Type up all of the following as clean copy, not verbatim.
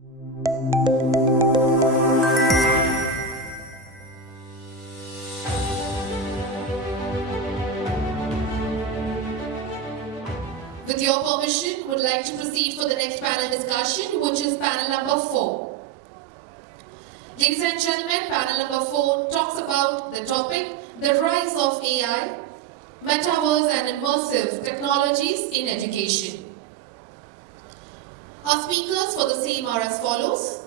With your permission, would like to proceed for the next panel discussion, which is panel number 4. Ladies and gentlemen, panel number 4 talks about the topic, the rise of AI, Metaverse and Immersive Technologies in Education. Our speakers for the same are as follows.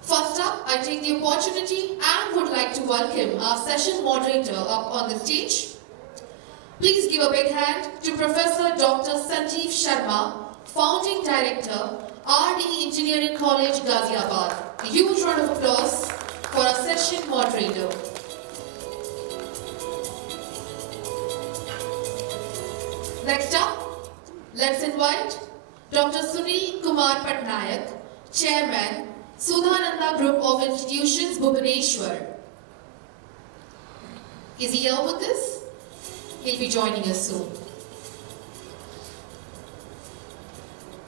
First up, I take the opportunity and would like to welcome our session moderator up on the stage. Please give a big hand to Professor Dr. Sanjeev Sharma, Founding Director, RD Engineering College, Ghaziabad. A huge round of applause for our session moderator. Next up, let's invite Dr. Sunil Kumar Patnaik, Chairman, Sudhananda Group of Institutions, Bhubaneswar. Is he here with us? He'll be joining us soon.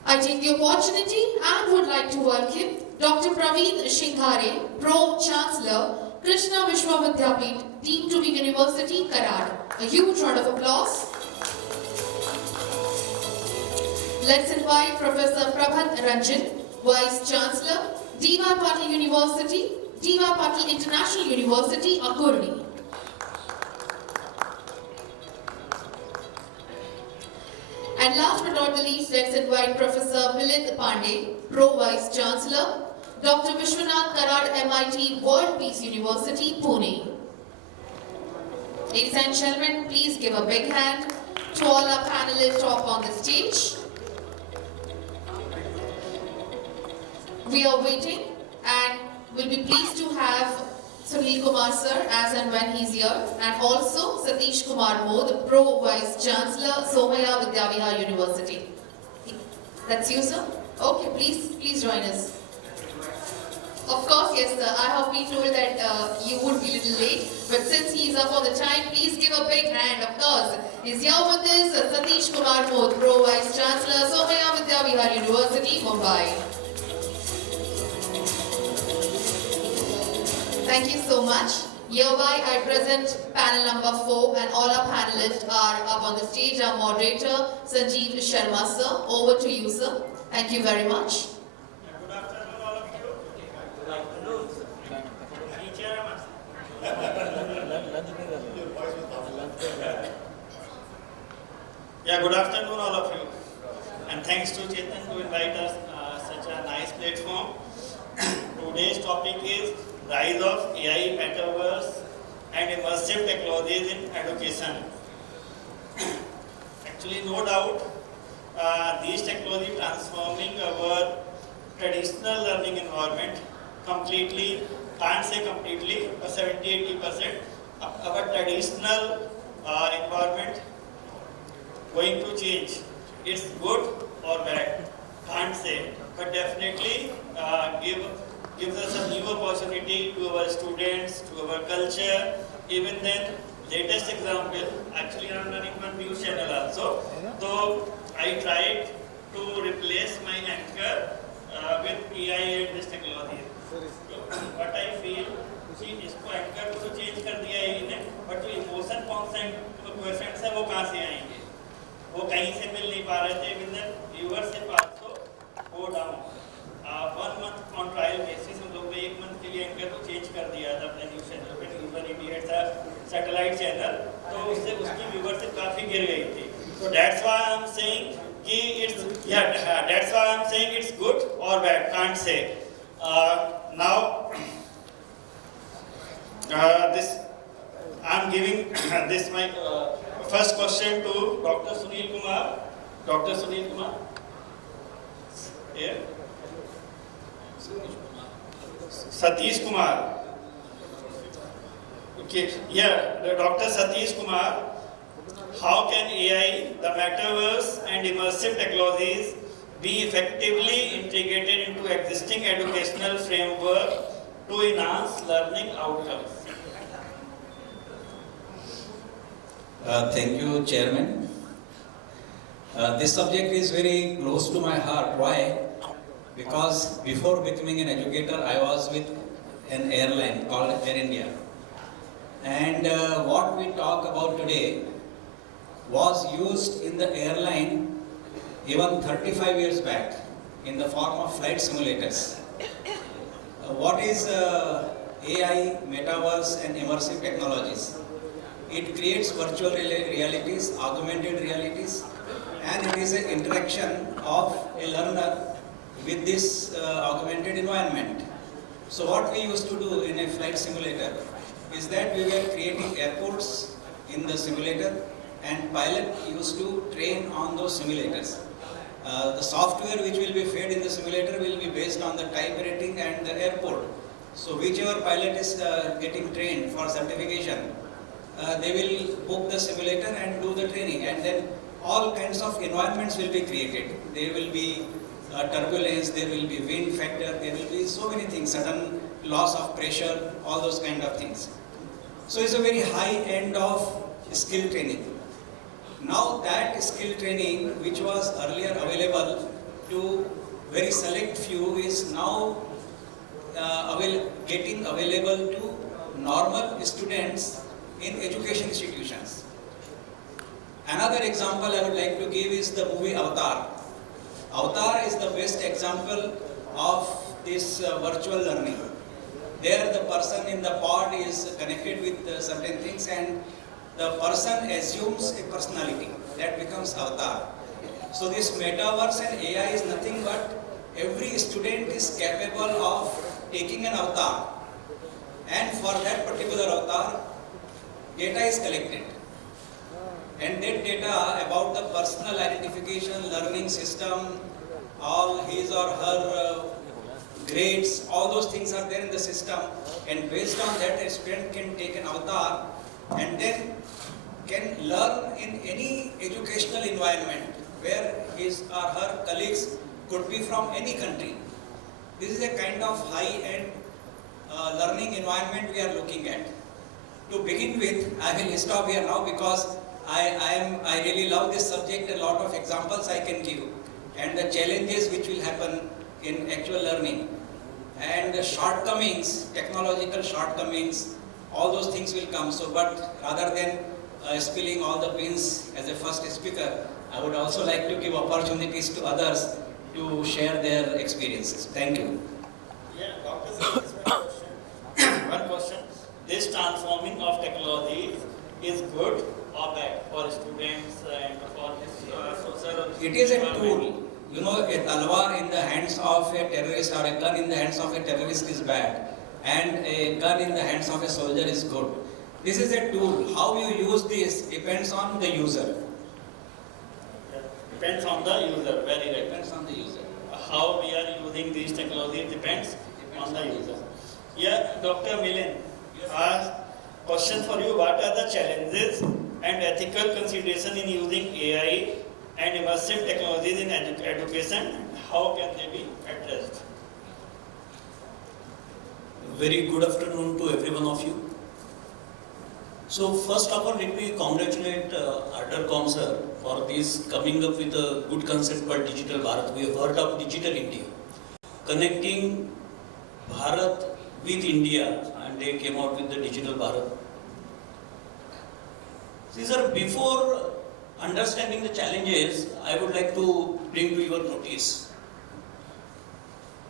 I take the opportunity and would like to welcome Dr. Pravin Shingare, Pro Chancellor, Krishna Vidyapeeth, Dean to be University, Karad. A huge round of applause. Let's invite Professor Prabhat Ranjan, Vice Chancellor, DBEC Patil University, DBEC Patil International University, Akurdi. And last but not the least, let's invite Professor Milind Pande, Pro Vice Chancellor, Dr. Vishwanath Karad, MIT World Peace University, Pune. Ladies and gentlemen, please give a big hand to all our panelists up on the stage. We are waiting and will be pleased to have Sunil Kumar sir as and when he's here, and also Satish Kumar Modh, the Pro Vice Chancellor, Somaiya Vidyavihar University. That's you, sir? Okay, please join us. Of course, yes, sir. I have been told that you would be a little late, but since he's up on the time, please give a big hand. Of course, he's here with us, Satish Kumar Modh, Pro Vice Chancellor, Somaiya Vidyavihar University, Mumbai. Thank you so much. Hereby, I present panel number 4, and all our panelists are up on the stage. Our moderator, Sanjeev Sharma, sir. Over to you, sir. Thank you very much. Good afternoon, all of you. Good afternoon. Good afternoon, all of you. And thanks to Chetan to invite us such a nice platform. Today's topic is rise of AI, Metaverse and Immersive Technologies in Education. Actually, no doubt, these technologies transforming our traditional learning environment completely, can't say completely, but 70-80%. Our traditional environment going to change. It's good or bad, can't say, but definitely gives us a new opportunity to our students, to our culture. Even then, latest example, actually I'm running one news channel also. So I tried to replace my anchor with AI and this technology. So, what I feel, इसको anchor को तो change कर दिया है इन्हें, but जो emotion quotient है वो कहाँ से आएंगे? वो कहीं से मिल नहीं पा रहे थे. Even then, viewership also go down. 1 month on trial basis हम लोग ने 1 month के लिए एंकर को चेंज कर दिया था अपने न्यूज़ चैनल पे. न्यूज़ वन इंडिया था सैटेलाइट चैनल, तो उससे उसकी व्यूअरशिप काफी गिर गई थी. So that's why I'm saying कि that's why I'm saying it's good or bad, can't say. Now this I'm giving this my first question to Dr. Sunil Kumar. Dr. Sunil Kumar. Here. Satish Kumar. Okay, Dr. Satish Kumar. How can AI, the Metaverse and Immersive Technologies be effectively integrated into existing educational framework to enhance learning outcomes? Thank you, Chairman. This subject is very close to my heart. Why? because before becoming an educator, I was with an airline called Air India. And what we talk about today was used in the airline even 35 years back in the form of flight simulators. What is AI, Metaverse and Immersive technologies? It creates virtual realities, augmented realities, and it is an interaction of a learner with this augmented environment. So what we used to do in a flight simulator is that we were creating airports in the simulator, and pilot used to train on those simulators. The software which will be fed in the simulator will be based on the type rating and the airport. So whichever pilot is getting trained for certification, they will book the simulator and do the training, and then all kinds of environments will be created. There will be turbulence, there will be wind factor, there will be so many things, sudden loss of pressure, all those kind of things. So it's a very high end of skill training. Now that skill training, which was earlier available to very select few, is now getting available to normal students in education institutions. Another example I would like to give is the movie Avatar. Avatar is the best example of this virtual learning. There the person in the pod is connected with certain things, and the person assumes a personality. That becomes Avatar. So this Metaverse and AI is nothing but every student is capable of taking an avatar, and for that particular avatar, data is collected. And that data about the personal identification, learning system, all his or her grades, all those things are there in the system, and based on that a student can take an avatar and then can learn in any educational environment where his or her colleagues could be from any country. This is a kind of high-end learning environment we are looking at. To begin with, I will stop here now because I really love this subject. A lot of examples I can give, and the challenges which will happen in actual learning, and the shortcomings, technological shortcomings, all those things will come. So, but rather than spilling all the beans as a first speaker, I would also like to give opportunities to others to share their experiences. Thank you. Yeah, Dr. Satish, one question. This transforming of technology is good or bad for students and for this social? It is a tool. You know, a talwar in the hands of a terrorist or a gun in the hands of a terrorist is bad, and a gun in the hands of a soldier is good. This is a tool. How you use this depends on the user. Depends on the user, very right. Depends on the user. How we are using these technology depends on the user. Yeah, Dr. Milind, question for you. What are the challenges and ethical consideration in using AI and immersive technologies in education? How can they be addressed? Very good afternoon to every one of you. So first of all, let me congratulate ArdorComm sir for this coming up with a good concept called Digital Bharat. We have heard of Digital India, connecting Bharat with India, and they came out with the Digital Bharat. See sir, before understanding the challenges, I would like to bring to your notice.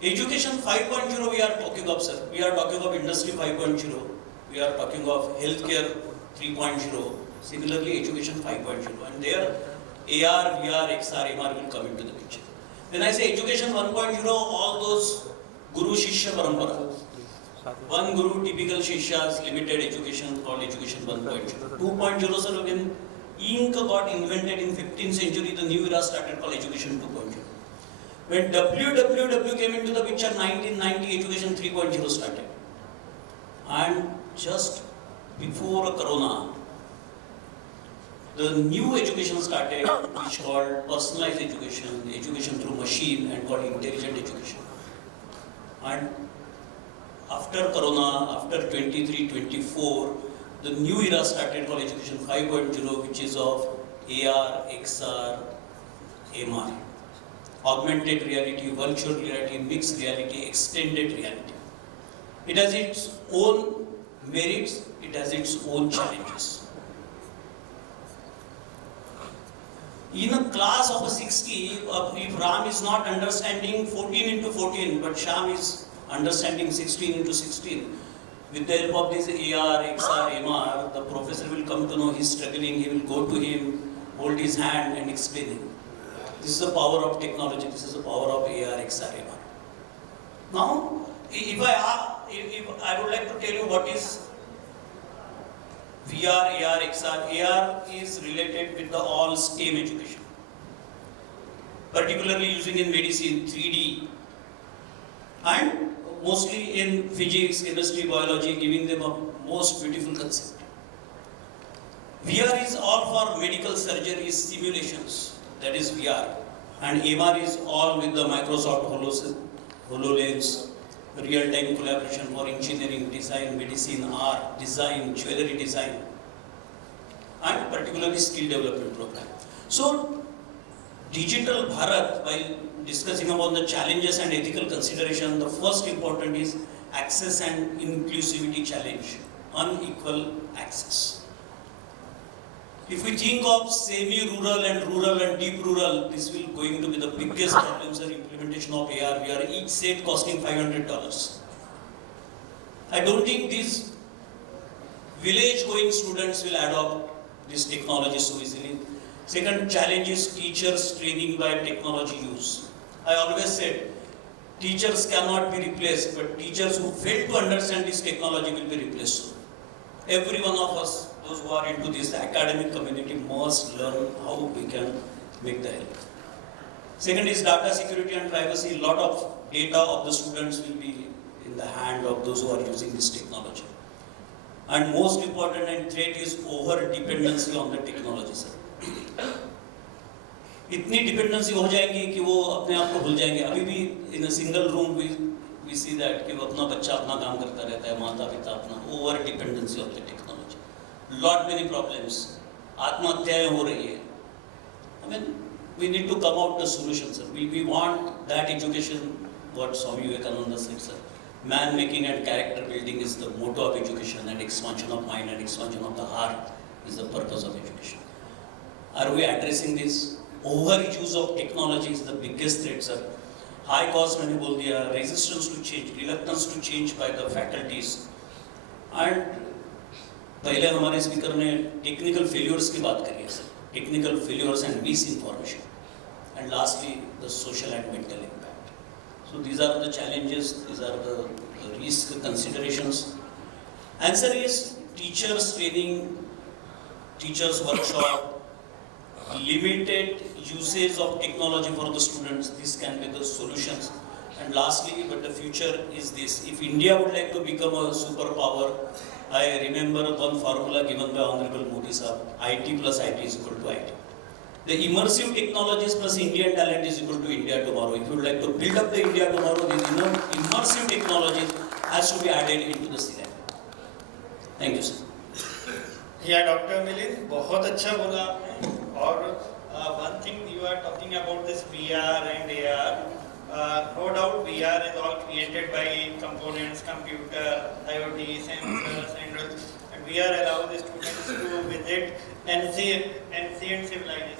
Education 5.0 we are talking of, sir. We are talking of Industry 5.0. We are talking of Healthcare 3.0. Similarly, Education 5.0. And there, AR, VR, XR, MR will come into the picture. When I say Education 1.0, all those Guru Shishya Parampara. One Guru, typical Shishya's limited education called Education 1.0. 2.0, sir, when ink got invented in 15th century, the new era started called Education 2.0. When WWW came into the picture, 1990, Education 3.0 started. And just before Corona, the new education started, which called personalized education, education through machine, and called intelligent education. And after Corona, after 23-24, the new era started called Education 5.0, which is of AR, XR, MR. augmented reality, virtual reality, mixed reality, extended reality. It has its own merits, it has its own challenges. In a class of a 60, if Ram is not understanding 14 into 14, but Sham is understanding 16 into 16, with the help of this AR, XR, MR, the professor will come to know he's struggling, he will go to him, hold his hand and explain him. This is the power of technology, this is the power of AR, XR, MR. Now, if I would like to tell you what is VR, AR, XR. AR is related with the all STEM education, particularly using in medicine 3D and mostly in physics, chemistry, biology, giving them a most beautiful concept. VR is all for medical surgery simulations, that is VR, and MR is all with the Microsoft HoloLens, real-time collaboration for engineering, design, medicine, art, design, jewelry design, and particularly skill development program. So, Digital Bharat, while discussing about the challenges and ethical consideration, the first important is access and inclusivity challenge, unequal access. If we think of semi-rural and deep rural, this will going to be the biggest problems in implementation of AR, VR, each set costing $500. I don't think these village-going students will adopt this technology so easily. Second challenge is teachers training by technology use. I always said, teachers cannot be replaced, but teachers who fail to understand this technology will be replaced soon. Every one of us, those who are into this academic community, must learn how we can make the help. Second is data security and privacy. A lot of data of the students will be in the hand of those who are using this technology. And most important and threat is over dependency on the technology, sir. इतनी dependency हो जाएगी कि वो अपने आप को भूल जाएंगे. अभी भी in a single room we see that कि वो अपना बच्चा अपना काम करता रहता है, माता पिता अपना, over dependency of the technology. Lot many problems. आत्महत्याएं हो रही है. I mean, we need to come out the solution, sir. We want that education, what Swami Vivekananda said, sir. Man making and character building is the motto of education, and expansion of mind and expansion of the heart is the purpose of education. Are we addressing this? Overuse of technology is the biggest threat, sir. High cost, मैंने बोल दिया, resistance to change, reluctance to change by the faculties. And पहले हमारे speaker ने technical failures की बात करी है, sir. Technical failures and misinformation. And lastly, the social and mental impact. So these are the challenges, these are the risk considerations. Answer is teachers training, teachers workshop, limited usage of technology for the students. This can be the solutions. And lastly, but the future is this. If India would like to become a superpower, I remember one formula given by Honorable Modi sir, IT plus IT is equal to IT. The immersive technologies plus Indian talent is equal to India tomorrow. If you would like to build up the India tomorrow, these immersive technologies has to be added into the syllabus. Thank you, sir. Yeah, Dr. Milind, बहुत अच्छा बोला आपने. और one thing you are talking about this VR and AR. No doubt VR is all created by components, computer, IoT, sensors, and VR allows the students to visit ancient civilization.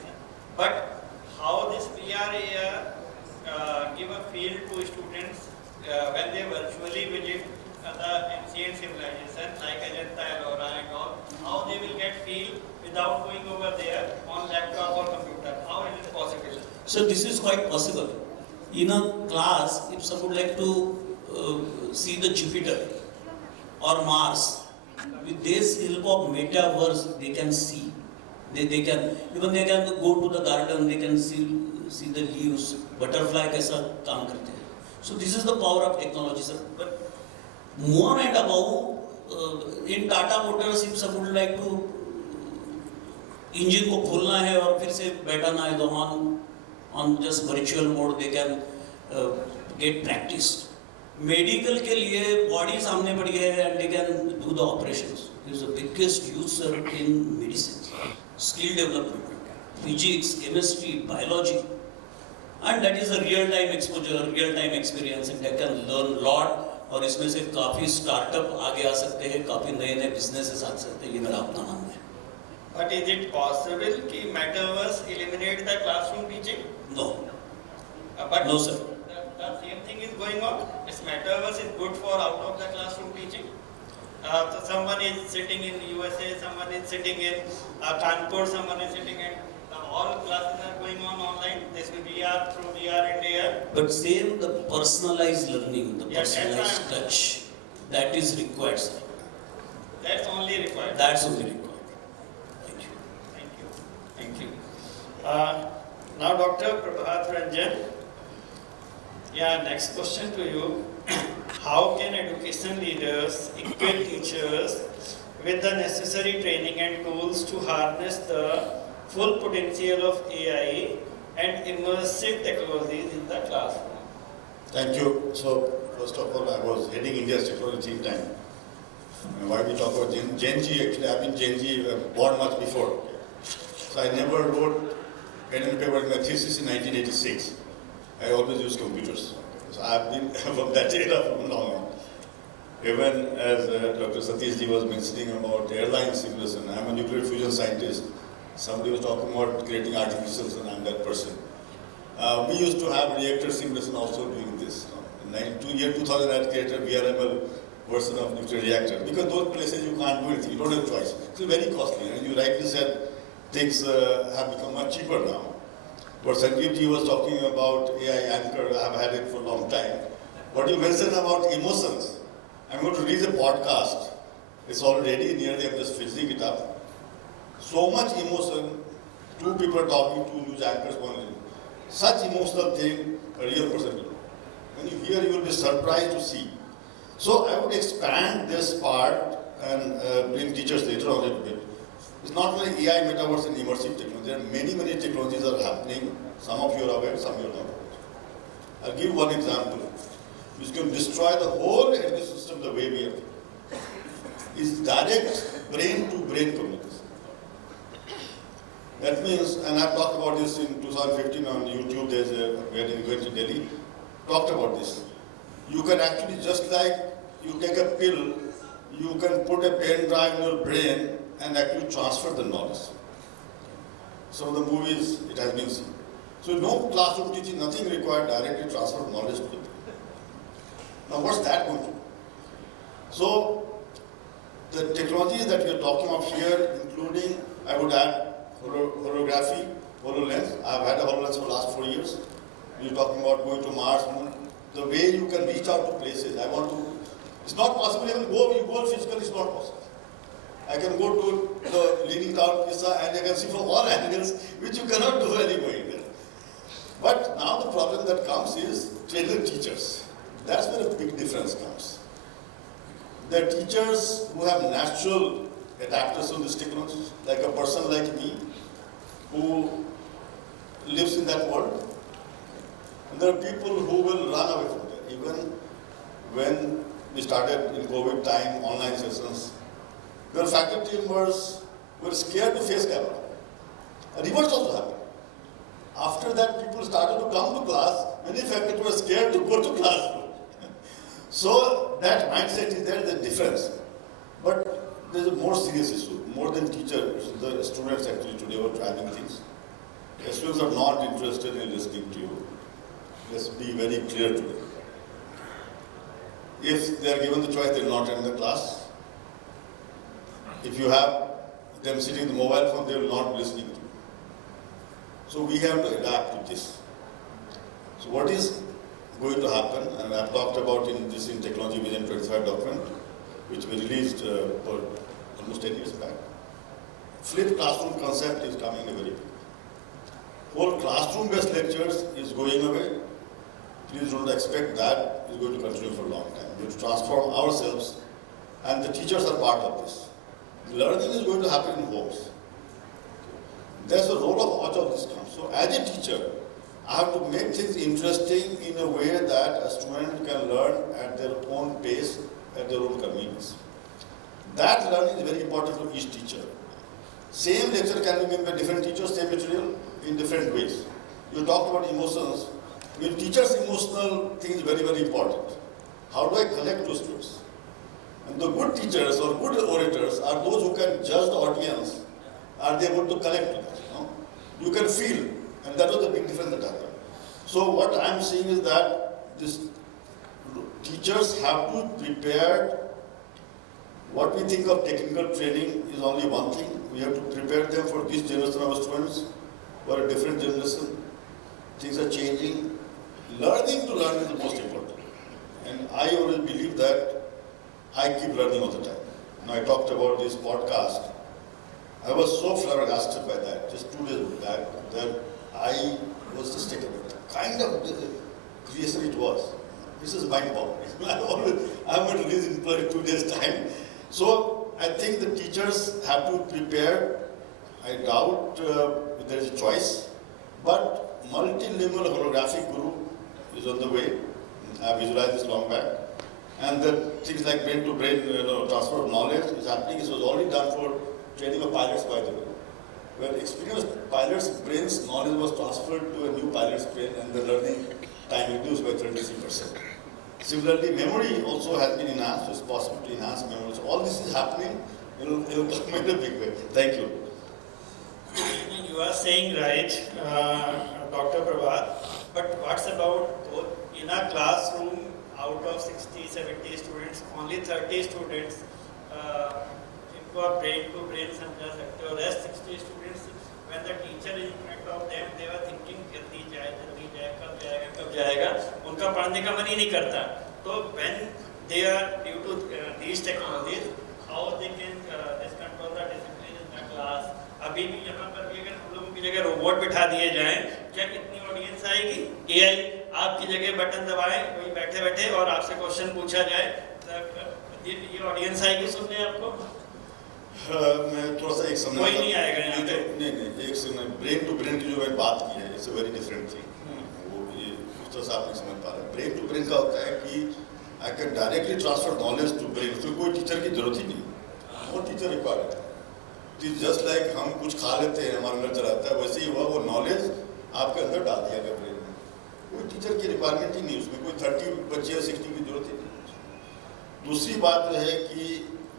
But how this VR AR give a feel to students when they virtually visit the ancient civilization like Ajanta, Ellora and all, how they will get feel without going over there on laptop or computer? How is it possible? So this is quite possible. In a class, if someone would like to see the Jupiter or Mars, with this help of Metaverse, they can see. They can go to the garden, they can see the leaves, butterfly कैसा काम करते हैं. So this is the power of technology, sir. But more and above, in Tata Motors, if someone would like to engine को खोलना है और फिर से बैठाना है तो on just virtual mode they can get practice. Medical के लिए body सामने पड़ी है and they can do the operations. It is the biggest user in medicine. Skill development, physics, chemistry, biology. and that is a real-time exposure, real-time experience, and they can learn lot. और इसमें से काफी startup आगे आ सकते हैं, काफी नए-नए businesses आ सकते हैं, ये मेरा अपना मानना है. But is it possible कि Metaverse eliminate the classroom teaching? No. But No, sir. The same thing is going on. This Metaverse is good for out of the classroom teaching. So someone is sitting in USA, someone is sitting in Kanpur, someone is sitting in all classes are going on online. This will be VR through VR and AR. But same the personalized learning, the Yes, personalized touch, that is required, sir. That's only required. That's only required. Thank you. Thank you. Thank you. Now, Dr. Prabhat Ranjan. Yeah, next question to you. How can education leaders equip teachers with the necessary training and tools to harness the full potential of AI and immersive technologies in the classroom? Thank you. So, first of all, I was heading India's technology think tank. Why we talk about Gen Z, actually I've been Gen Z born much before. So I never wrote pen and paper in my thesis in 1986. I always used computers. So I've been from that era from long on. Even as Dr. Satish ji was mentioning about airline simulation, I'm a nuclear fusion scientist. Somebody was talking about creating artificials, and I'm that person. We used to have reactor simulation also doing this. In 2000, I created a VRML version of nuclear reactor. Because those places you can't do anything, you don't have choice. It's very costly. And you rightly said things have become much cheaper now. But Sanjeev ji was talking about AI anchor, I've had it for a long time. What you mentioned about emotions, I'm going to release a podcast. It's already nearly, I'm just finishing it up. So much emotion, two people talking, two news anchors, one. Such emotional thing, a real person will. When you hear, you will be surprised to see. So I would expand this part and bring teachers later on a little bit. It's not only AI, Metaverse, and immersive technology. There are many, many technologies that are happening. Some of you are aware, some you are not aware. I'll give one example, which can destroy the whole education system the way we are. Is direct brain-to-brain communication. That means, and I've talked about this in 2015 on YouTube, there's a event in Delhi, talked about this. You can actually, just like you take a pill, you can put a pen drive in your brain and actually transfer the knowledge. Some of the movies, it has been seen. So no classroom teaching, nothing required, directly transfer knowledge to people. Now what's that going to do? So the technologies that we are talking of here, including, I would add, holography, HoloLens. I've had a HoloLens for the last 4 years. You're talking about going to Mars, Moon. The way you can reach out to places, it's not possible even you go physically, it's not possible. I can go to the Leaning Tower Pisa and I can see from all angles, which you cannot do anyway. But now the problem that comes is trained teachers. That's where a big difference comes. The teachers who have natural adapters on this technology, like a person like me, who lives in that world. And there are people who will run away from that. Even when we started in COVID time, online sessions, there were faculty members who were scared to face camera. A reverse also happened. After that, people started to come to class. Many faculty were scared to go to class. So that mindset is there, the difference. But there's a more serious issue. More than teachers, the students actually today were driving things. The students are not interested in listening to you. Let's be very clear today. If they are given the choice, they will not attend the class. If you have them sitting in the mobile phone, they will not be listening to you. So we have to adapt to this. So what is going to happen, and I've talked about in Technology Vision 25 document, which we released for almost 10 years back. Flipped classroom concept is coming a very big. Whole classroom-based lectures is going away. Please don't expect that is going to continue for a long time. We have to transform ourselves, and the teachers are part of this. Learning is going to happen in homes. There's a role of all of this comes. So as a teacher, I have to make things interesting in a way that a student can learn at their own pace, at their own convenience. That learning is very important for each teacher. Same lecture can be given by different teachers, same material, in different ways. You talked about emotions. With teachers, emotional thing is very, very important. How do I connect to students? And the good teachers or good orators are those who can judge the audience. Are they able to connect to that? You can feel, and that was the big difference that happened. So what I'm saying is that this teachers have to prepare. What we think of technical training is only one thing. We have to prepare them for this generation of students, for a different generation. Things are changing. Learning to learn is the most important. And I always believe that I keep learning all the time. When I talked about this podcast, I was so flabbergasted by that, just 2 days back, that I was just taken with the kind of creation it was. This is mind-boggling. I'm going to release in 2 days' time. So I think the teachers have to prepare. I doubt there is a choice, but multilingual holographic guru is on the way. I visualized this long back. And the things like brain-to-brain transfer of knowledge is happening. This was already done for training of pilots, by the way. Where experienced pilots' brains knowledge was transferred to a new pilot's brain and the learning time reduced by 33%. Similarly, memory also has been enhanced. It's possible to enhance memory. So all this is happening. It will come in a big way. Thank you. You are saying right, Dr. Prabhat, but what's about in a classroom out of 60, 70 students, only 30 students इनको brain-to-brain समझा सकते हो. Rest 60 students, when the teacher is in front of them, they were thinking जल्दी जाए, कब जाएगा, उनका पढ़ने का मन ही नहीं करता. तो when they are due to these technologies, how they can just control the discipline in the class. अभी भी यहाँ पर भी अगर हम लोगों की जगह रोबोट बिठा दिए जाएं, क्या कितनी ऑडियंस आएगी? AI आपकी जगह बटन दबाए, वही बैठे और आपसे क्वेश्चन पूछा जाए, ये ऑडियंस आएगी सुनने आपको? मैं थोड़ा सा एक समझ कोई नहीं आएगा यहाँ पे. नहीं एक समझ ब्रेन टू ब्रेन की जो मैं बात की है, it's a very different thing. वो ये उस तरह से आप नहीं समझ पा रहे. ब्रेन टू ब्रेन का होता है कि I can directly transfer knowledge to brain. उसमें कोई टीचर की जरूरत ही नहीं. No teacher required. It is just like हम कुछ खा लेते हैं, हमारे अंदर चला जाता है, वैसे ही हुआ. वो नॉलेज आपके अंदर डाल दिया गया ब्रेन में. कोई टीचर की रिक्वायरमेंट ही नहीं. उसमें कोई 30 बच्चे या 60 की जरूरत ही नहीं. दूसरी बात जो है कि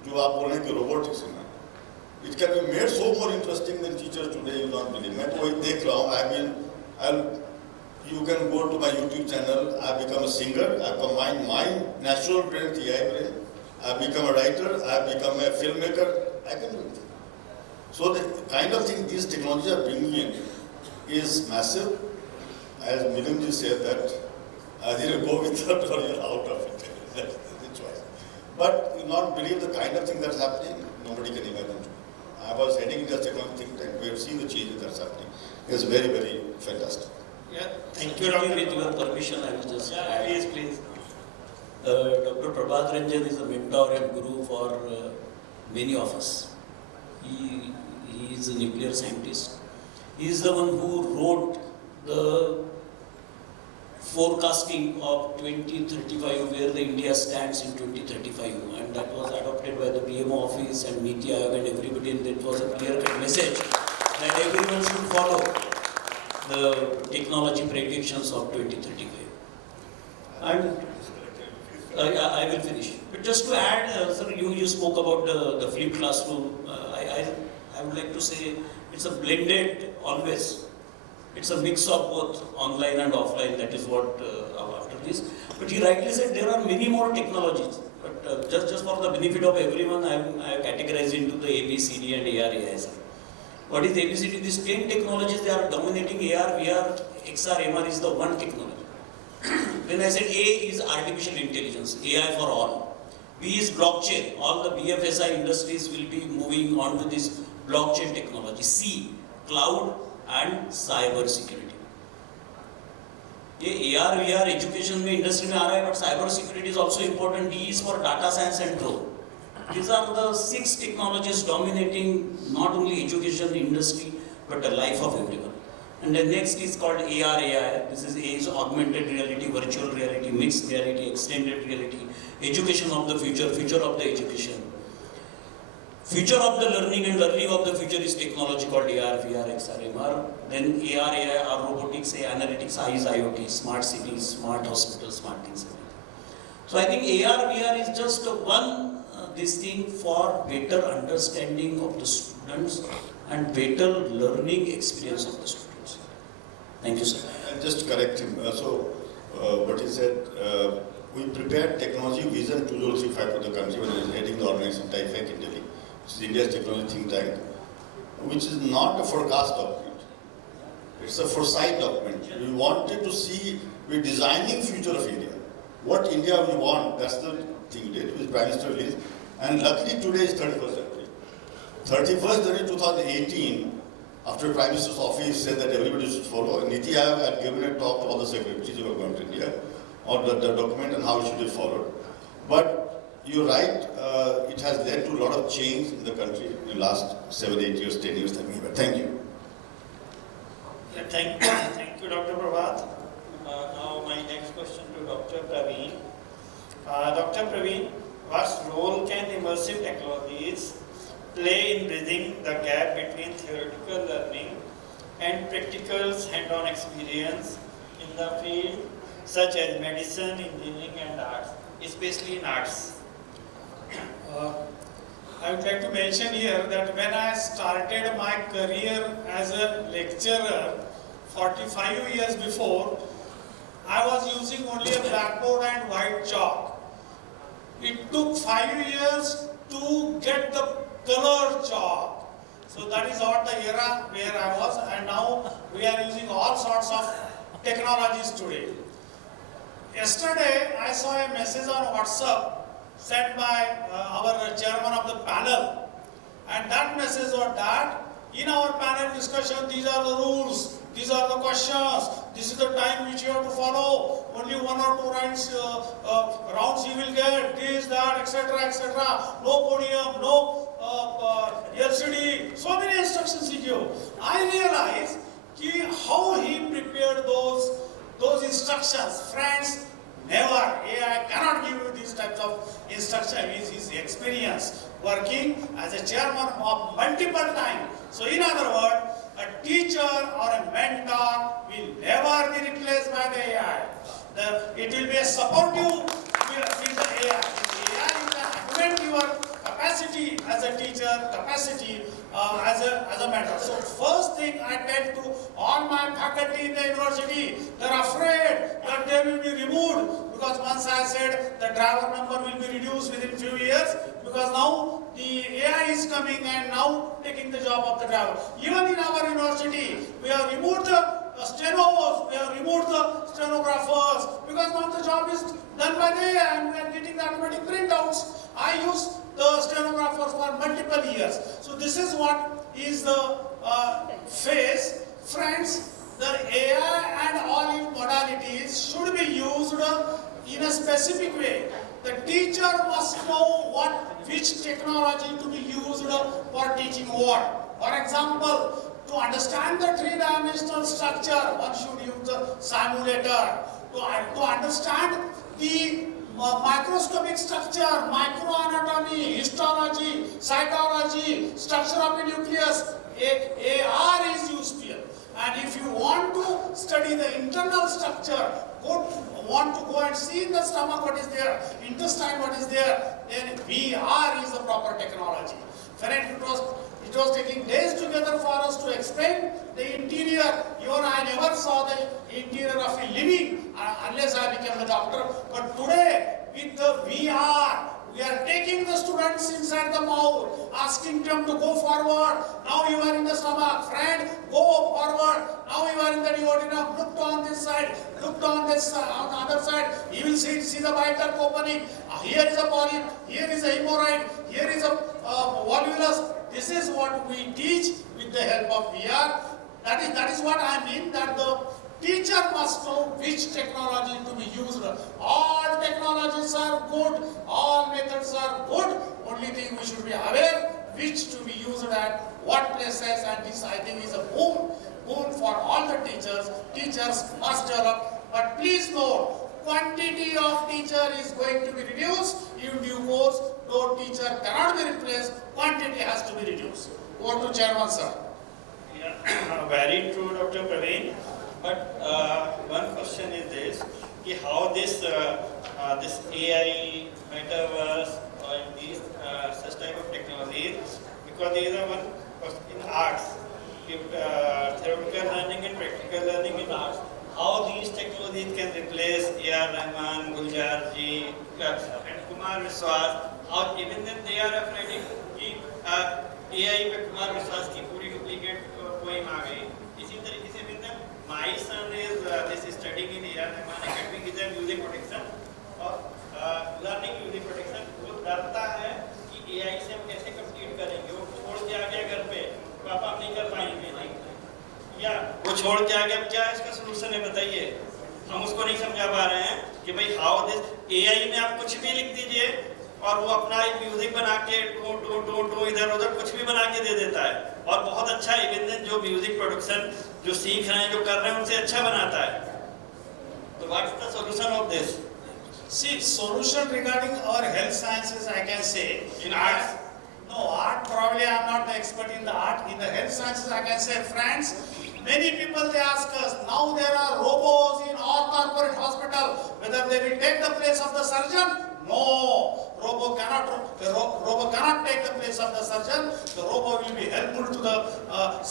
जो आप बोल रहे हैं कि रोबोटिक्स में, it can be made so more interesting than teachers today, you don't believe. मैं तो वही देख रहा हूँ. You can go to my YouTube channel. I become a singer. I combine my natural brain with AI brain. I become a writer. I become a filmmaker. I can do it. So the kind of thing these technologies are bringing in is massive. As Milind said that, either go with it or you're out of it. That's the choice. But you not believe the kind of thing that's happening, nobody can imagine. I was heading in the technology think tank. We have seen the changes that's happening. It's very, very fantastic. Yeah, thank Actually, you, Dr. with your permission, I will just add. Please. Dr. Prabhat Ranjan is a mentor and guru for many of us. He is a nuclear scientist. He is the one who wrote the forecasting of 2035, where the India stands in 2035, and that was adopted by the PMO office and Niti Aayog and everybody, and that was a clear-cut message that everyone should follow the technology predictions of 2035. And I will finish. But just to add, sir, you spoke about the flipped classroom. I would like to say it's a blended always. It's a mix of both online and offline. That is what after this. But he rightly said there are many more technologies. But just for the benefit of everyone, I have categorized into the ABCD and AR, AI. What is ABCD? These 10 technologies, they are dominating. AR, VR, XR, MR is the one technology. When I said A is artificial intelligence, AI for all. B is blockchain. All the BFSI industries will be moving on to this blockchain technology. C, cloud and cyber security. ये AR, VR education में industry में आ रहा है, but cyber security is also important. D is for data science and drone. These are the 6 technologies dominating not only education, industry, but the life of everyone. And the next is called AR, AI. This is augmented reality, virtual reality, mixed reality, extended reality, education of the future, future of the education. future of the learning and learning of the future is technology called AR, VR, XR, MR. Then AR, AI, robotics, analytics, IS, IoT, smart cities, smart hospitals, smart things. So I think AR, VR is just one this thing for better understanding of the students and better learning experience of the students. Thank you, sir. And just to correct him, what he said, we prepared technology vision 2035 for the country when I was heading the organization TIFAC in Delhi, which is India's technology think tank, which is not a forecast document. It's a foresight document. We wanted to see, we're designing future of India. What India we want, that's the thing we did, which Prime Minister released. And luckily today is 31st January. 31st January 2018, after Prime Minister's office said that everybody should follow, Niti Aayog had given a talk to all the secretaries of government of India on the document and how it should be followed. But you're right, it has led to a lot of change in the country in the last 7, 8 years, 10 years that we have. Thank you. Yeah, thank you, Dr. Prabhat. Now my next question to Dr. Pravin. Dr. Pravin, what role can immersive technologies play in bridging the gap between theoretical learning and practical hand-on experience in the field such as medicine, engineering and arts, especially in arts? I would like to mention here that when I started my career as a lecturer 45 years before, I was using only a blackboard and white chalk. It took 5 years to get the color chalk. So that is what the era where I was, and now we are using all sorts of technologies today. Yesterday I saw a message on WhatsApp sent by our chairman of the panel, and that message was that in our panel discussion, these are the rules, these are the questions, this is the time which you have to follow, only 1 or 2 rounds you will get, this, that, etc., etc. No podium, no LCD, so many instructions he gave. I realized how he prepared those instructions. Friends, never, AI cannot give you these types of instructions. It is his experience working as a chairman of multiple times. So in other words, a teacher or a mentor will never be replaced by the AI. It will be a supportive with the AI. The AI can augment your capacity as a teacher, capacity as a mentor. So first thing I tell to all my faculty in the university, they're afraid that they will be removed, because once I said the driver number will be reduced within few years, because now the AI is coming and now taking the job of the driver. Even in our university, we have removed the stenos, we have removed the stenographers, because now the job is done by the AI and we are getting the automatic printouts. I use the stenographers for multiple years. So this is what is the phase. Friends, the AI and all its modalities should be used in a specific way. The teacher must know which technology to be used for teaching what. For example, to understand the three-dimensional structure, one should use the simulator. To understand the microscopic structure, microanatomy, histology, cytology, structure of the nucleus, AR is used here. And if you want to study the internal structure, want to go and see in the stomach what is there, intestine what is there, then VR is the proper technology. Friends, it was taking days together for us to explain the interior. Even I never saw the interior of a living unless I became a doctor. But today, with the VR, we are taking the students inside the mouth, asking them to go forward. Now you are in the stomach, friend, go forward. Now you are in the duodenum, look on this side, look on this side, on the other side. You will see the bile duct opening. Here is a polyp, here is a hemorrhoid, here is a volvulus. This is what we teach with the help of VR. That is what I mean, that the teacher must know which technology to be used. All technologies are good, all methods are good. Only thing we should be aware which to be used at what places, and this I think is a boon for all the teachers. Teachers must develop, but please note, quantity of teacher is going to be reduced in due course. No teacher cannot be replaced. quantity has to be reduced. Over to Chairman, sir. Yeah, very true, Dr. Pravin. But one question is this: how this AI, Metaverse, or these such type of technologies, because these are one in arts, theoretical learning and practical learning in arts, how these technologies can replace Rahman, Guljar ji, and Kumar Vishwas, how even then they are afraid that AI पे कुमार विश्वास की पूरी duplicate poem आ गई. इसी तरीके से with them, my son is studying in Rahman Academy, is a music protection और learning music protection. वो डरता है कि AI से हम कैसे compete करेंगे. वो छोड़ के आ गया घर पे, पापा हम नहीं कर पाएंगे नहीं. या वो छोड़ के आ गया, क्या इसका solution है बताइए. हम उसको नहीं समझा पा रहे हैं कि भाई how this AI में आप कुछ भी लिख दीजिए और वो अपना एक म्यूजिक बना के टू इधर उधर कुछ भी बना के दे देता है और बहुत अच्छा इवन जो म्यूजिक प्रोडक्शन जो सीख रहे हैं जो कर रहे हैं उनसे अच्छा बनाता है. तो what is the solution of this? See, solution regarding our health sciences, I can say. In arts? No, art, probably I am not the expert in the art. In the health sciences, I can say, friends, many people they ask us, now there are robots in all corporate hospital, whether they will take the place of the surgeon? No, robot cannot take the place of the surgeon. The robot will be helpful to the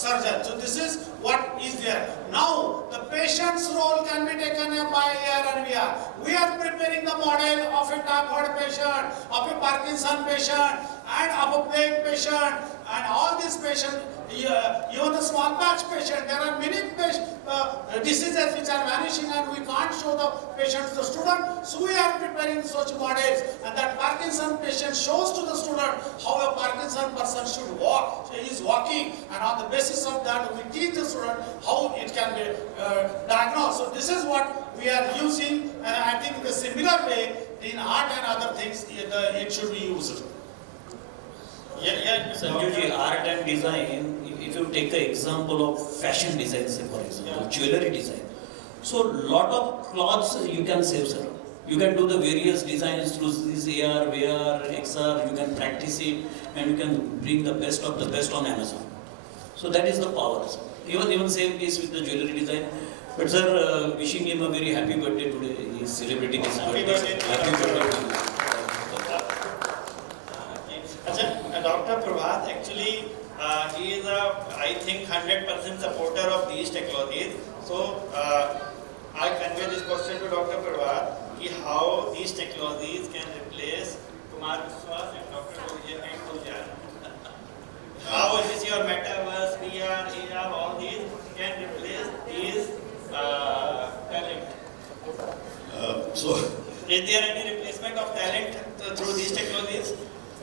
surgeon. So this is what is there. Now, the patient's role can be taken by AR and VR. We are preparing the model of a typhoid patient, of a Parkinson patient, and of a plague patient, and all these patients, even the smallpox patient, there are many diseases which are vanishing and we can't show the patients to the student. So we are preparing such models, and that Parkinson patient shows to the student how a Parkinson person should walk. So he is walking, and on the basis of that we teach the student how it can be diagnosed. So this is what we are using, and I think in a similar way in art and other things it should be used. Sanjeev ji, art and design, if you take the example of fashion design, say for example, jewelry design. So lot of clothes you can save, sir. You can do the various designs through this AR, VR, XR, you can practice it and you can bring the best of the best on Amazon. So that is the power, sir. Even same case with the jewelry design. But sir, wishing him a very happy birthday today. He is celebrating his birthday. Happy birthday to you. Dr. Prabhat, actually, he is I think 100% supporter of these technologies. So, I convey this question to Dr. Prabhat, how these technologies can replace Kumar Vishwas and Dr. Ghaziabad. How is this your Metaverse, VR, AR, all these can replace these talent? Is there any replacement of talent through these technologies?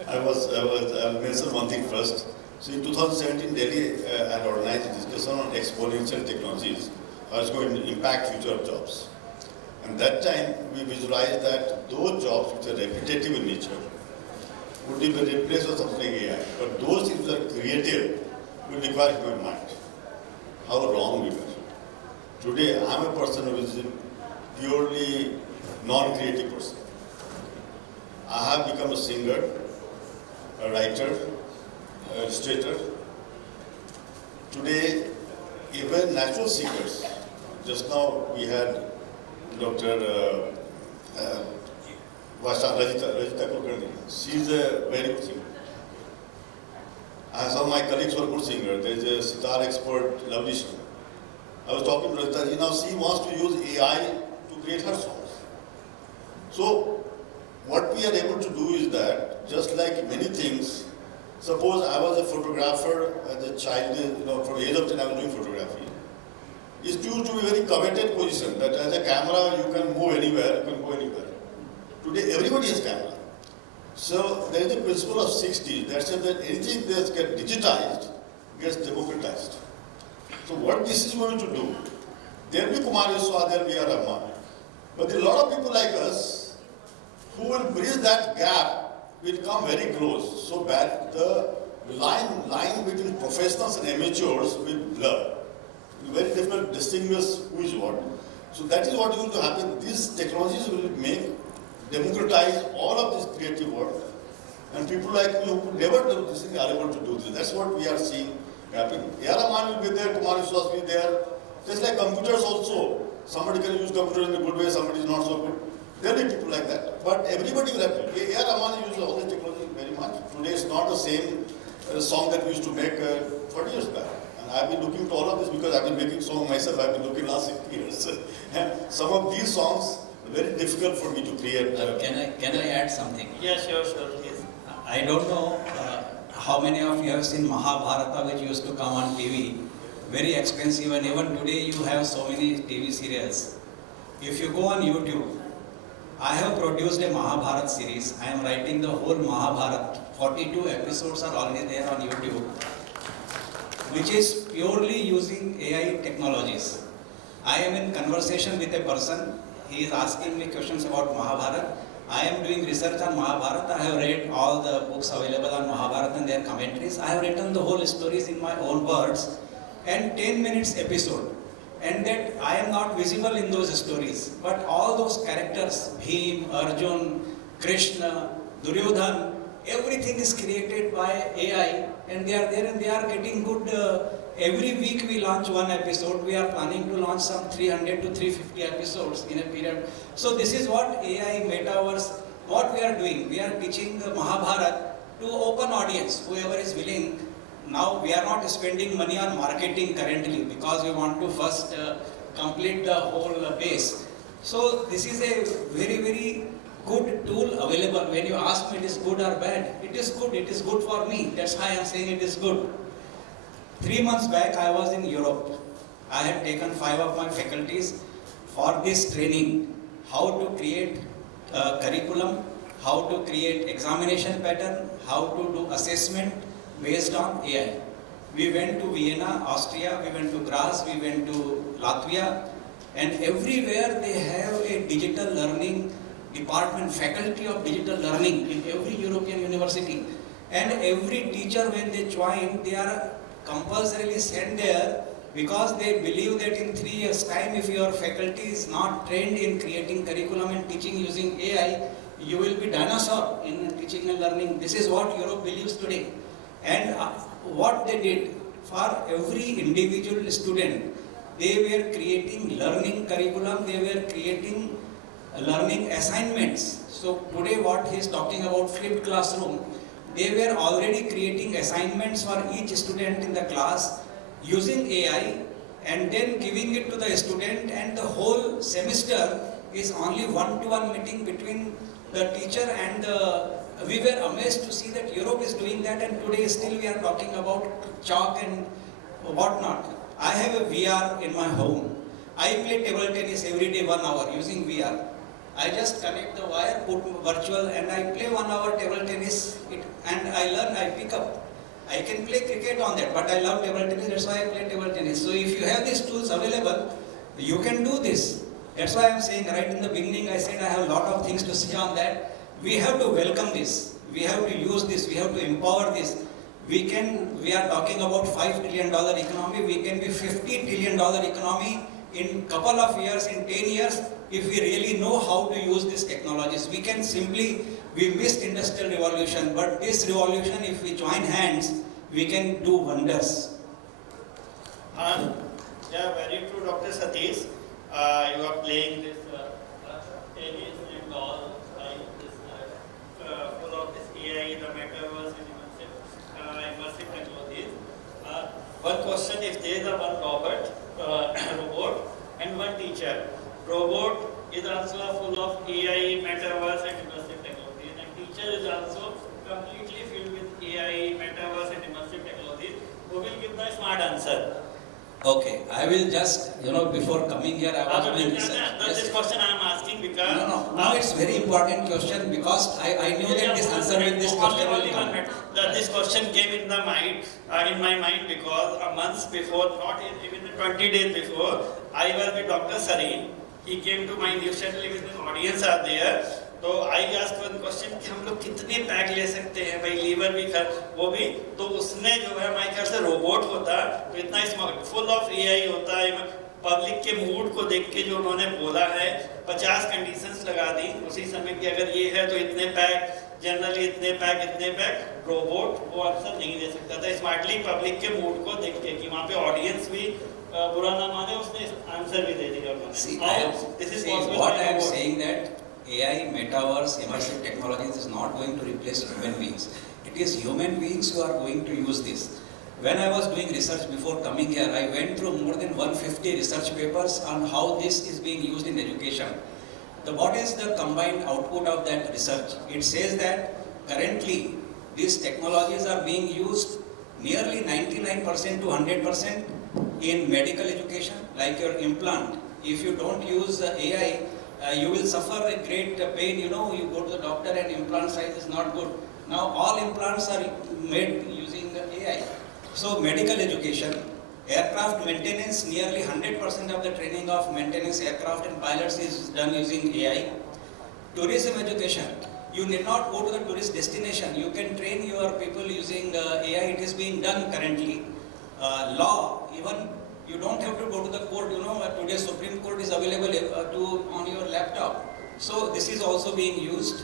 I'll mention one thing first. So in 2017, Delhi had organized a discussion on exponential technologies, how it's going to impact future of jobs. And that time, we visualized that those jobs which are repetitive in nature would be replaced with something like AI. But those things that are creative would require human mind. How wrong we were. Today, I'm a person who is a purely non-creative person. I have become a singer, a writer, a illustrator. Today, even natural singers. Just now we had Dr. Rajita Kulkarni. She's a very good singer. Some of my colleagues were good singers. There is a sitar expert, lovely singer. I was talking to Rajita, now she wants to use AI to create her songs. So, what we are able to do is that, just like many things, suppose I was a photographer as a child, from the age of 10 I was doing photography. It used to be a very coveted position, that as a camera you can move anywhere, you can go anywhere. Today everybody has camera. So there is a principle of 60 that says that anything that gets digitized gets democratized. So what this is going to do, there will be Kumar Vishwa, there will be Rahman. But there are a lot of people like us who will bridge that gap, will come very close, so that the line between professionals and amateurs will blur. It will be very difficult to distinguish who is what. So that is what is going to happen. These technologies will democratize all of this creative work. And people like you who never do this thing are able to do this. That's what we are seeing happen. Rahman will be there, Kumar will be there. Just like computers also. Somebody can use computer in a good way, somebody is not so good. There will be people like that. But everybody will have to. Rahman uses all this technology very much. Today it's not the same song that we used to make 40 years back. And I've been looking to all of this because I've been making songs myself. I've been looking last 6 years. And some of these songs are very difficult for me to create. Can I add something? Yes, sure, please. I don't know how many of you have seen Mahabharata, which used to come on TV. Very expensive, and even today you have so many TV serials. If you go on YouTube, I have produced a Mahabharata series. I am writing the whole Mahabharata. 42 episodes are already there on YouTube, which is purely using AI technologies. I am in conversation with a person. He is asking me questions about Mahabharata. I am doing research on Mahabharata. I have read all the books available on Mahabharata and their commentaries. I have written the whole stories in my own words and 10 minutes episode. And that I am not visible in those stories. But all those characters, Bhim, Arjun, Krishna, Duryodhan, everything is created by AI and they are there and they are getting good. Every week we launch one episode. We are planning to launch some 300 to 350 episodes in a period. So this is what AI, Metaverse, what we are doing. We are teaching the Mahabharata to open audience, whoever is willing. Now we are not spending money on marketing currently because we want to first complete the whole base. So this is a very, very good tool available. When you ask me it is good or bad, it is good for me. That's why I am saying it is good. 3 months back I was in Europe. I had taken 5 of my faculties for this training, how to create curriculum, how to create examination pattern, how to do assessment based on AI. We went to Vienna, Austria, we went to Graz, we went to Latvia, and everywhere they have a digital learning department, faculty of digital learning in every European university. And every teacher when they join, they are compulsorily sent there because they believe that in 3 years' time, if your faculty is not trained in creating curriculum and teaching using AI, you will be dinosaur in teaching and learning. This is what Europe believes today. And what they did for every individual student, they were creating learning curriculum, they were creating learning assignments. So today what he is talking about, flipped classroom, they were already creating assignments for each student in the class using AI and then giving it to the student, and the whole semester is only one-to-one meeting between the teacher and we were amazed to see that Europe is doing that, and today still we are talking about chalk and whatnot. I have a VR in my home. I play table tennis every day 1 hour using VR. I just connect the wire, put virtual, and I play 1 hour table tennis, and I learn, I pick up. I can play cricket on that, but I love table tennis, that's why I play table tennis. So if you have these tools available, you can do this. That's why I'm saying right in the beginning, I said I have a lot of things to say on that. We have to welcome this. We have to use this. We have to empower this. We are talking about $5 trillion economy. We can be $50 trillion economy in couple of years, in 10 years, if we really know how to use these technologies. We missed industrial revolution, but this revolution, if we join hands, we can do wonders. Yeah, very true, Dr. Satish. You are playing this tennis and all. Full of this AI, the Metaverse Immersive technologies. One question, if there is a one robot and one teacher. Robot is also full of AI, Metaverse and Immersive technologies, and teacher is also completely filled with AI, Metaverse and Immersive technologies, who will give the smart answer. Okay, I will just, before coming here, I was doing research. This question I am asking because... No, it's very important question because I knew that this answer with this question will come. This question came in my mind because a month before, not even 20 days before, I was with Dr. Sarin. He came to my news channel with an audience are there. तो I ask one question कि हम लोग कितने pack ले सकते हैं भाई, liver भी वो भी, तो उसने जो है हमारे ख्याल से रोबोट होता तो इतना स्मार्ट फुल ऑफ एआई होता है, पब्लिक के मूड को देख के जो उन्होंने बोला है 50 कंडीशंस लगा दी उसी समय कि अगर ये है तो इतने पैक, जनरली इतने पैक, रोबोट वो आंसर नहीं दे सकता था। स्मार्टली पब्लिक के मूड को देख के कि वहाँ पे ऑडियंस भी बुरा ना माने, उसने आंसर भी दे दिया उन्होंने। What I am saying that AI, Metaverse, Immersive technologies is not going to replace human beings. It is human beings who are going to use this. When I was doing research before coming here, I went through more than 150 research papers on how this is being used in education. What is the combined output of that research? It says that currently these technologies are being used nearly 99% to 100% in medical education, like your implant. If you don't use AI, you will suffer a great pain. You know, you go to the doctor and implant size is not good. Now all implants are made using AI. So medical education, aircraft maintenance, nearly 100% of the training of maintenance aircraft and pilots is done using AI. Tourism education, you need not go to the tourist destination. You can train your people using AI. It is being done currently. Law, even you don't have to go to the court. You know, today Supreme Court is available on your laptop. So this is also being used.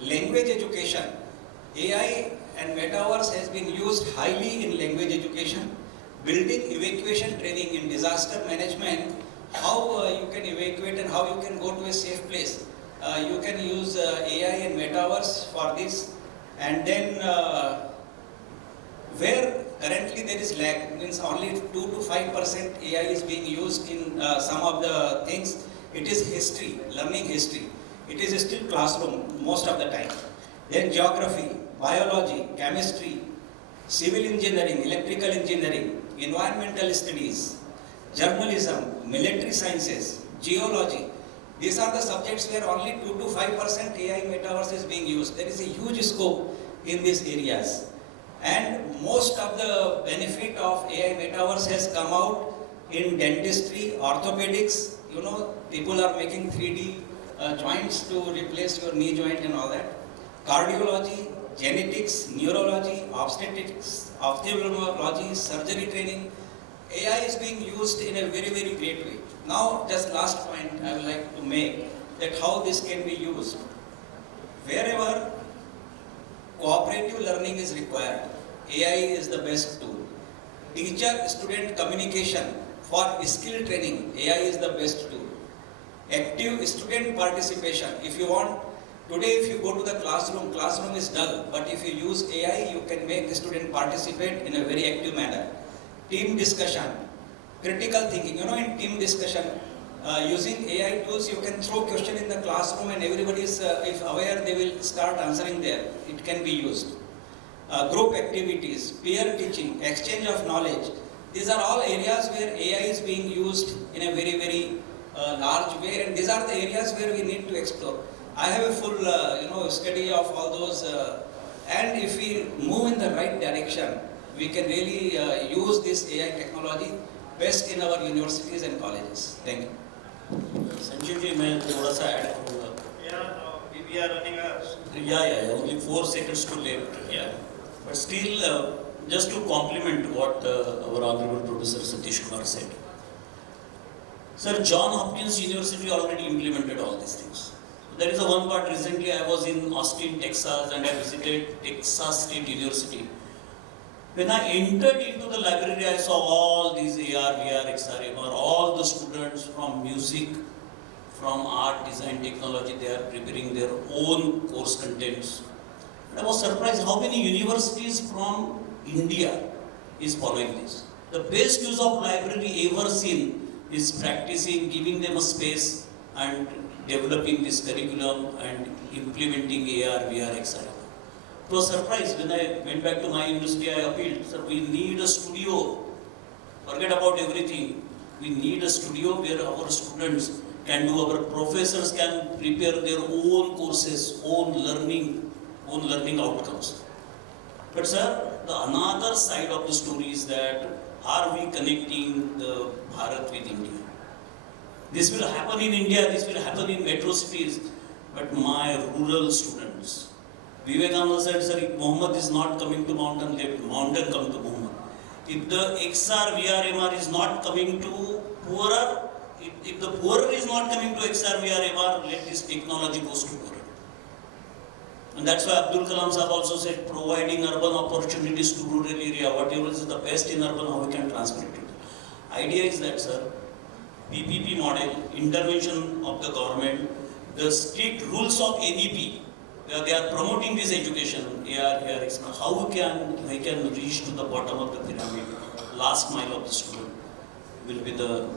Language education, AI and Metaverse has been used highly in language education. Building evacuation training in disaster management, how you can evacuate and how you can go to a safe place. You can use AI and Metaverse for this. And then where currently there is lag, means only 2 to 5% AI is being used in some of the things. It is history, learning history. It is still classroom most of the time. Then geography, biology, chemistry, civil engineering, electrical engineering, environmental studies, journalism, military sciences, geology. These are the subjects where only 2 to 5% AI Metaverse is being used. There is a huge scope in these areas. And most of the benefit of AI Metaverse has come out in dentistry, orthopedics. You know, people are making 3D joints to replace your knee joint and all that. Cardiology, genetics, neurology, obstetrics, ophthalmology, surgery training. AI is being used in a very, very great way. Now, just last point I would like to make, that how this can be used. Wherever cooperative learning is required, AI is the best tool. Teacher-student communication for skill training, AI is the best tool. Active student participation. If you want, today if you go to the classroom is dull, but if you use AI, you can make the student participate in a very active manner. Team discussion, critical thinking. You know, in team discussion, using AI tools, you can throw question in the classroom and everybody is, if aware, they will start answering there. It can be used. Group activities, peer teaching, exchange of knowledge. These are all areas where AI is being used in a very, very large way, and these are the areas where we need to explore. I have a full study of all those, and if we move in the right direction, we can really use this AI technology best in our universities and colleges. Thank you. Sanjeev ji मैं थोड़ा सा add करूँगा. We are running a. Yeah. Only 4 seconds to left. Yeah. But still, just to complement what our honorable Professor Satish Kumar said. Sir, John Hopkins University already implemented all these things. There is a one part. Recently, I was in Austin, Texas, and I visited Texas State University. When I entered into the library, I saw all these AR, VR, XR, MR, all the students from music, from art, design, technology, they are preparing their own course contents. And I was surprised how many universities from India is following this. The best use of library ever seen is practicing, giving them a space and developing this curriculum and implementing AR, VR, XR. It was surprised when I went back to my university, I appealed, sir, we need a studio. Forget about everything. We need a studio where our students can do, our professors can prepare their own courses, own learning outcomes. But sir, the another side of the story is that are we connecting the Bharat with India? This will happen in India, this will happen in metro cities, but my rural students, Vivekananda said, sir, if Muhammad is not coming to mountain, let mountain come to Muhammad. If the XR, VR, MR is not coming to poorer, if the poorer is not coming to XR, VR, let this technology goes to poorer. And that's why Abdul Kalam Sahab also said, providing urban opportunities to rural area, whatever is the best in urban, how we can transfer it. Idea is that, sir, PPP model, intervention of the government, the strict rules of NEP, where they are promoting this education, AR, how we can reach to the bottom of the pyramid, last mile of the student will be the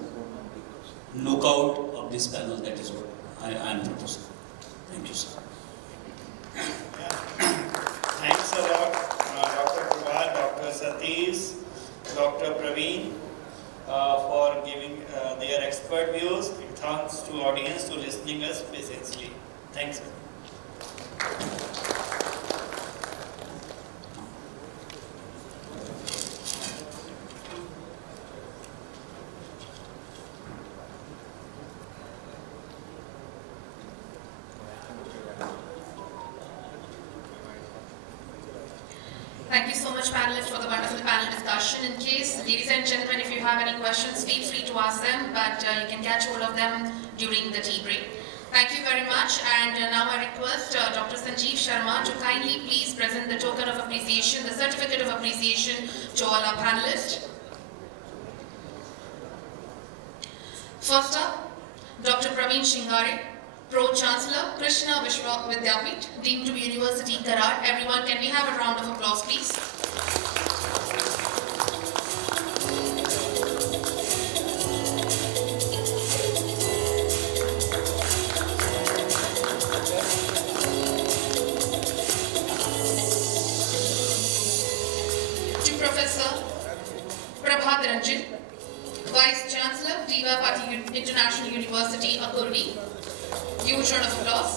lookout of this panel. That is what I am proposing. Thank you, sir. Thanks a lot, Dr. Prabhat, Dr. Satish, Dr. Pravin, for giving their expert views. Thanks to audience to listening us patiently. Thanks. Thank you so much, panelists, for the wonderful panel discussion. In case, ladies and gentlemen, if you have any questions, feel free to ask them, but you can catch hold of them during the tea break. Thank you very much, and now I request Dr. Sanjeev Sharma to kindly please present the token of appreciation, the certificate of appreciation to all our panelists. First up, Dr. Pravin Shingare, Pro-Chancellor, Krishna Vishwa Vidyapeeth, Dean to be University Karad. Everyone, can we have a round of applause, please? To Professor Prabhat Ranjan, Vice Chancellor, Patil International University, Akurdi. Huge round of applause.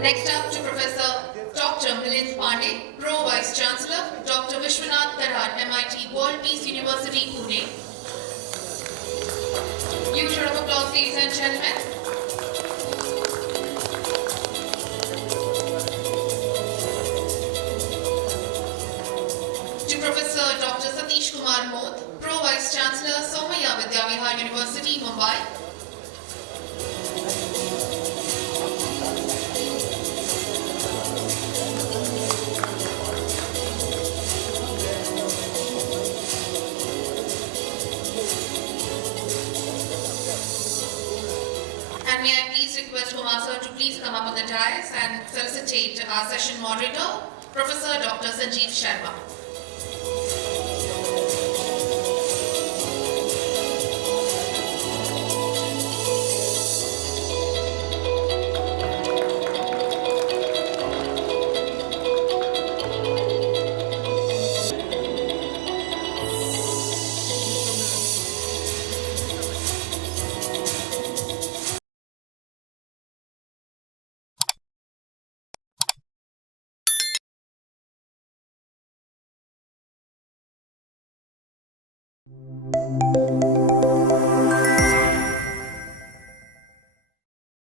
Next up to Professor Dr. Milind Pande, Pro Vice Chancellor, Dr. Vishwanath, MIT World Peace University, Pune. Huge round of applause, ladies and gentlemen. Professor Dr. Satish Modh, Pro Vice Chancellor, Somaiya Vidyavihar University, Mumbai. And may I please request Kumar sir to please come up on the dais and felicitate our session moderator, Professor Dr. Sanjeev Sharma.